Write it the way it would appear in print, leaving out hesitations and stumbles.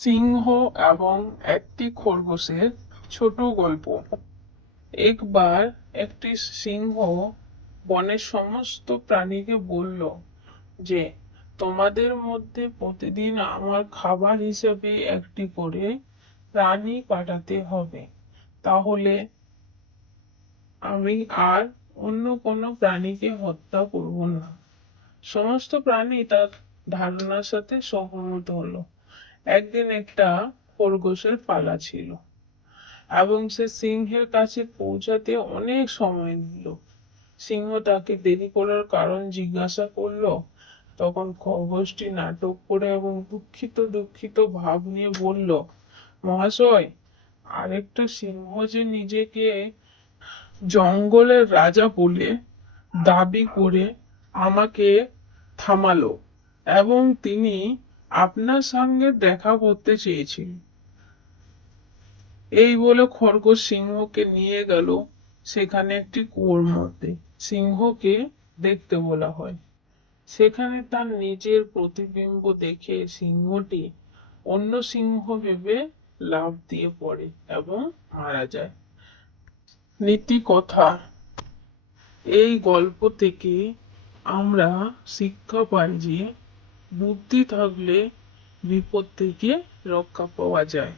সিংহ এবং একটি খরগোশের ছোট গল্প। একবার একটি সিংহ বনের সমস্ত প্রাণীকে বলল যে তোমাদের মধ্যে প্রতিদিন আমার খাবার হিসেবে একটি করে প্রাণী পাঠাতে হবে, তাহলে আমি আর অন্য কোনো প্রাণীকে হত্যা করব না। সমস্ত প্রাণী তার ধারণার সাথে সহমত হলো। একদিন একটা খরগোশের পালা ছিল এবং সে সিংহের কাছে পৌঁছাতে অনেক সময় নিল। সিংহ তাকে দেরি করার কারণ জিজ্ঞাসা করলো। তখন খরগোশটি নাটক করে এবং দুঃখিত দুঃখিত ভাব নিয়ে বলল, মহাশয়, আরেকটা সিংহ যে নিজেকে জঙ্গলের রাজা বলে দাবি করে আমাকে থামালো এবং তিনি আপনার সঙ্গে দেখা করতে চেয়েছিল। এই বলে খরগোশ সিংহকে নিয়ে গেল সেখানে একটি কুয়োর মধ্যে। সিংহকে দেখতে বলা হয়। সেখানে তার নিজের প্রতিবিম্ব দেখে সিংহটি অন্য সিংহ ভেবে লাফ দিয়ে পড়ে এবং মারা যায়। নীতি কথা, এই গল্প থেকে আমরা শিক্ষা পাই যে বুদ্ধি থাকলে বিপদ থেকে রক্ষা পাওয়া যায়।